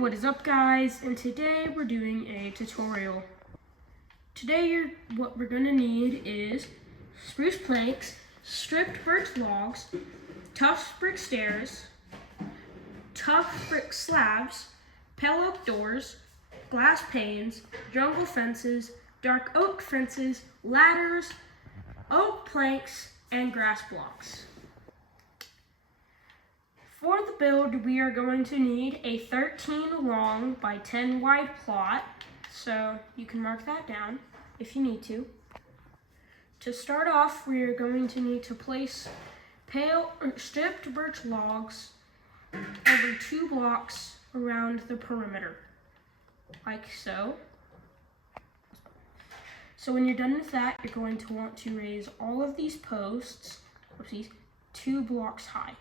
what is up guys? And today we're doing a tutorial. Today what we're gonna need is spruce planks, stripped birch logs, tough brick stairs, tough brick slabs, pale oak doors, glass panes, jungle fences, dark oak fences, ladders, oak planks, and grass blocks. For the build, we are going to need a 13 long by 10 wide plot, so you can mark that down if you need to. To start off, we are going to need to place stripped birch logs every 2 blocks around the perimeter, like so. So when you're done with that, you're going to want to raise all of these posts, 2 blocks high.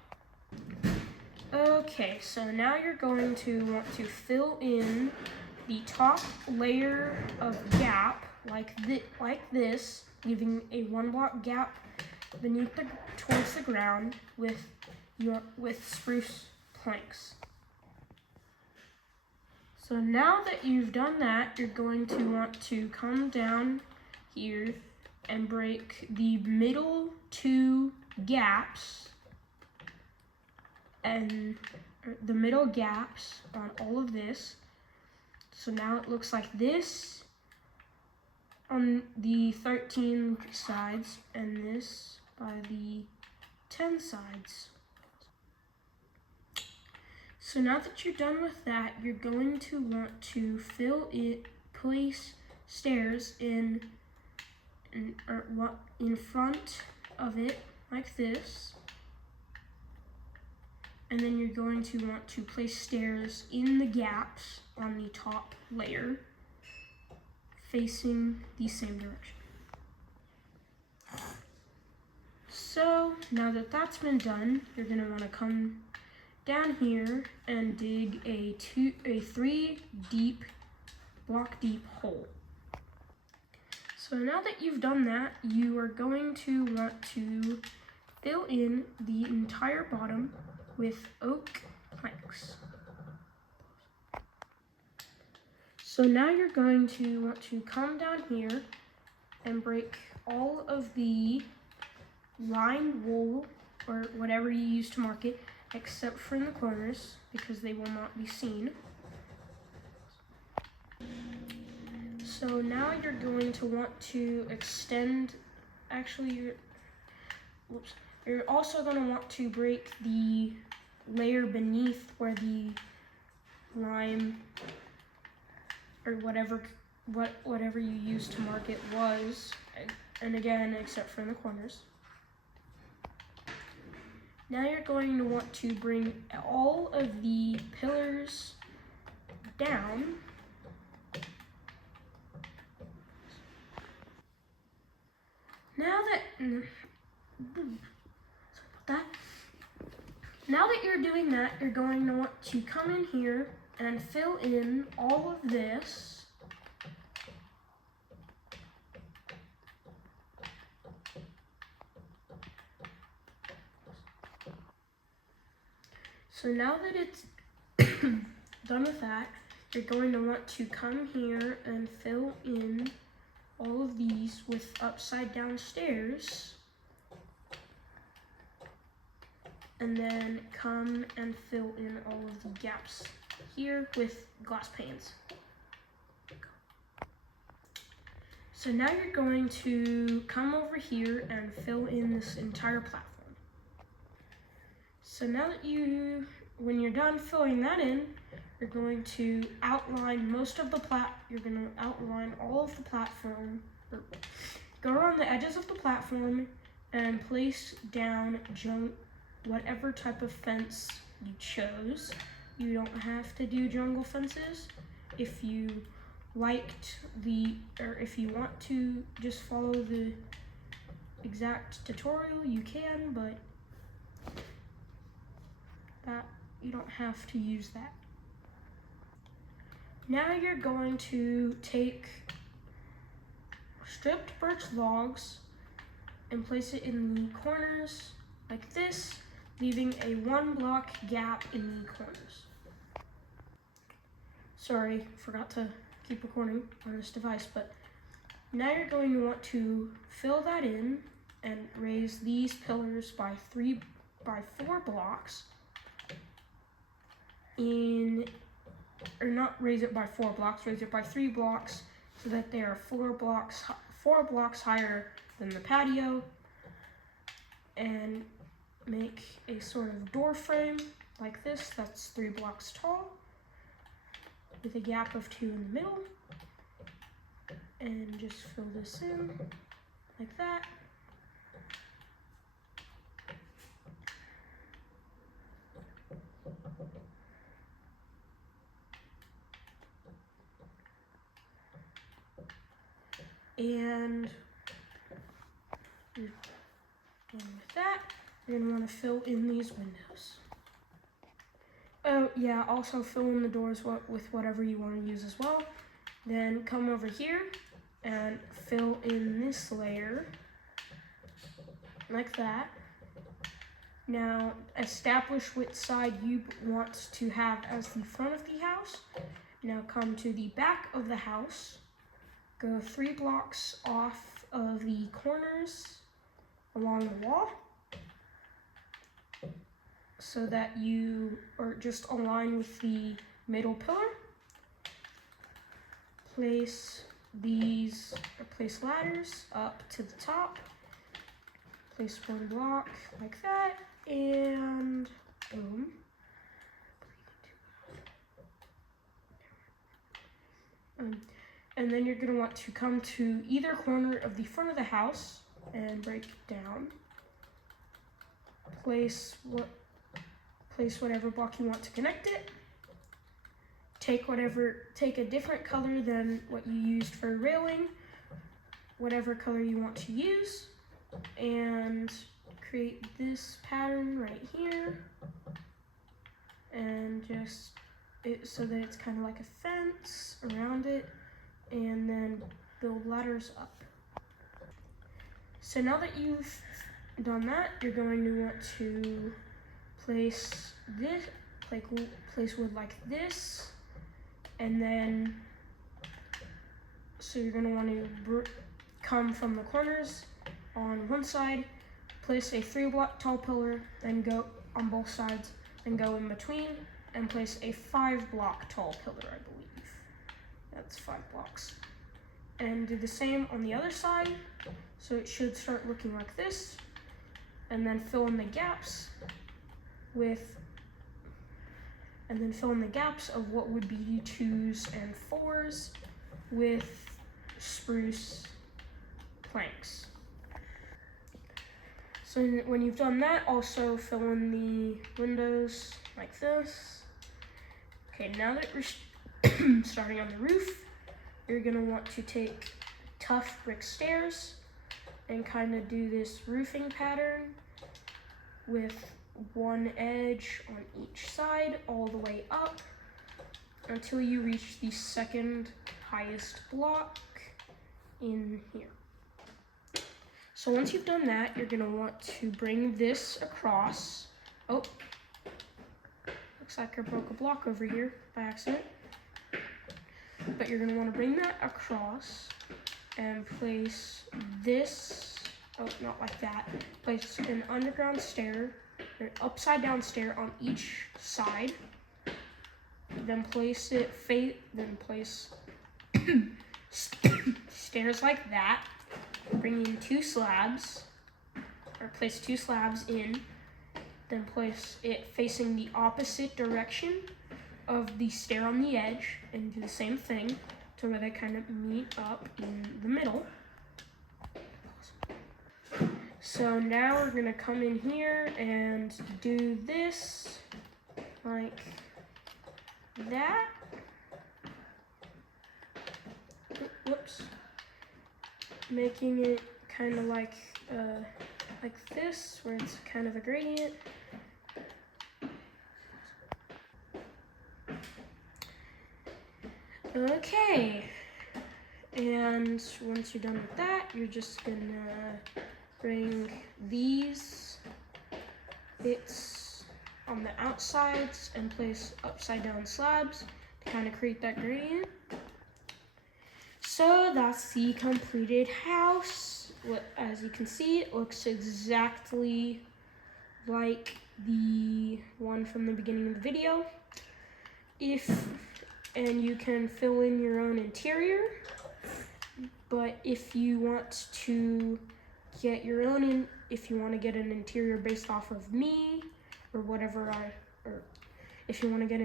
Okay, so now you're going to want to fill in the top layer of gap like this, leaving a 1 block gap towards the ground with spruce planks. So now that you've done that, you're going to want to come down here and break the middle 2 gaps and the middle gaps on all of this. So now it looks like this on the 13 sides and this by the 10 sides. So now that you're done with that, you're going to want to place stairs in front of it like this. And then you're going to want to place stairs in the gaps on the top layer, facing the same direction. So now that that's been done, you're going to want to come down here and dig a 3 block deep hole. So now that you've done that, you are going to want to fill in the entire bottom with oak planks. So now you're going to want to come down here and break all of the lined wool or whatever you use to mark it, except for in the corners because they will not be seen. So now you're going to want to extend, you're also going to want to break the layer beneath where the lime or whatever you used to mark it was, and again, except for in the corners. Now you're going to want to bring all of the pillars down. Now that you're doing that, you're going to want to come in here and fill in all of this. So now that it's done with that, you're going to want to come here and fill in all of these with upside down stairs. And then come and fill in all of the gaps here with glass panes. So now you're going to come over here and fill in this entire platform. So now that when you're done filling that in, you're going to outline you're going to outline all of the platform, or go around the edges of the platform and place down whatever type of fence you chose. You don't have to do jungle fences. If you if you want to just follow the exact tutorial, you can, but you don't have to use that. Now you're going to take stripped birch logs and place it in the corners like this, leaving a 1 block gap in the corners. Sorry, forgot to keep recording on this device, but now you're going to want to fill that in and raise these pillars by 4 blocks or not raise it by 4 blocks, raise it by 3 blocks so that they are 4 blocks higher than the patio, and make a sort of door frame like this that's 3 blocks tall with a gap of 2 in the middle, and just fill this in like that. And you're done with that. You're gonna want to fill in these windows. Oh yeah, also fill in the doors with whatever you want to use as well. Then come over here and fill in this layer like that. Now establish which side you want to have as the front of the house. Now come to the back of the house. Go 3 blocks off of the corners along the wall so that you are just aligned with the middle pillar. Place ladders up to the top. Place 1 block like that, and boom. And then you're going to want to come to either corner of the front of the house and break down. Place whatever block you want to connect it. Take a different color than what you used for railing, whatever color you want to use, and create this pattern right here, and just so that it's kind of like a fence around it, and then build ladders up. So now that you've done that, you're going to want to place wood like this, and then so you're going to want to come from the corners on one side, place a 3 block tall pillar, then go on both sides, and go in between, and place a 5 block tall pillar, I believe. That's 5 blocks. And do the same on the other side, so it should start looking like this, and then fill in the gaps of what would be 2s and 4s with spruce planks. So when you've done that, also fill in the windows like this. Okay, now that we're starting on the roof, you're gonna want to take tough brick stairs and kind of do this roofing pattern with one edge on each side all the way up until you reach the second highest block in here. So once you've done that, you're gonna want to bring this across. Oh, looks like I broke a block over here by accident. But you're gonna wanna bring that across and place this, oh, not like that, place an underground stair, or upside down stair on each side. Then place stairs like that. Bring in 2 slabs, or place 2 slabs in, then place it facing the opposite direction of the stair on the edge, and do the same thing to where they kind of meet up in the middle. So now we're gonna come in here and do this like that. Whoops. Making it kind of like this, where it's kind of a gradient. Okay, and once you're done with that, you're just gonna bring these bits on the outsides and place upside down slabs kind of create that gradient. So that's the completed house. As you can see, it looks exactly like the one from the beginning of the video. And you can fill in your own interior, but if you want to get your own if you want to get an interior based off of me or whatever if you want to get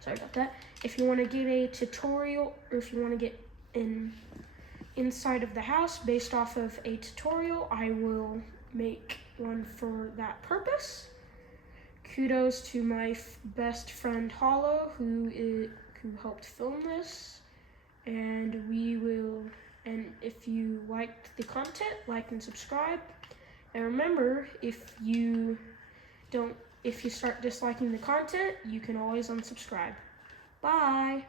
sorry about that. If you want to get a tutorial, or if you want to get an inside of the house based off of a tutorial, I will make one for that purpose. Kudos to my best friend Hollow, who helped film this, and if you liked the content, like and subscribe. And remember, if you start disliking the content, you can always unsubscribe. Bye.